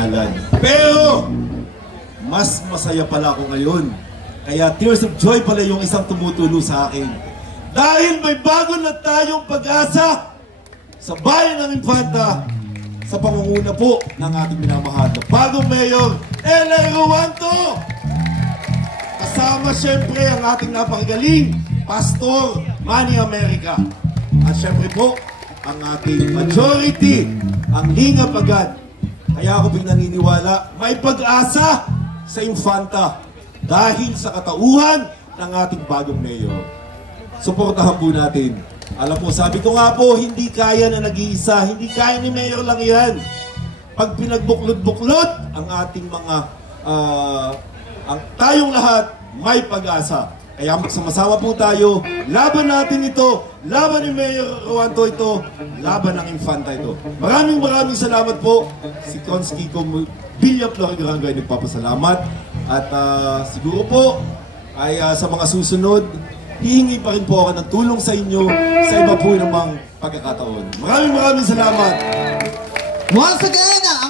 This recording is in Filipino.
karangalan. Pero, mas masaya pala ako ngayon. Kaya tears of joy pala yung isang tumutulo sa akin. Dahil may bago na tayong pag-asa sa bayan ng Infanta sa pangunguna po ng ating minamahal na bagong Mayor, L.A. Ruanto! Kasama siyempre ang ating napakagaling Pastor Manny America. At siyempre po, ang ating majority, ang Lingap agad. Kaya ako pinaniniwala, may pag-asa sa Infanta dahil sa katauhan ng ating bagong mayor. Suportahan po natin. Alam mo, sabi ko nga po, hindi kaya na nag-iisa, hindi kaya ni mayor lang yan. Pag pinagbuklod-buklod ang ating mga, ang tayong lahat, may pag-asa. Kaya magsama-sama po tayo, laban natin ito, laban ni Mayor Ruanto ito, laban ng Infanta ito. Maraming salamat po. Si Cons Kiko Villa Florigranggo ay nagpapasalamat. At siguro po, ay sa mga susunod, hihingi pa rin po ako ng tulong sa inyo sa iba po namang pagkakataon. Maraming salamat. Once again,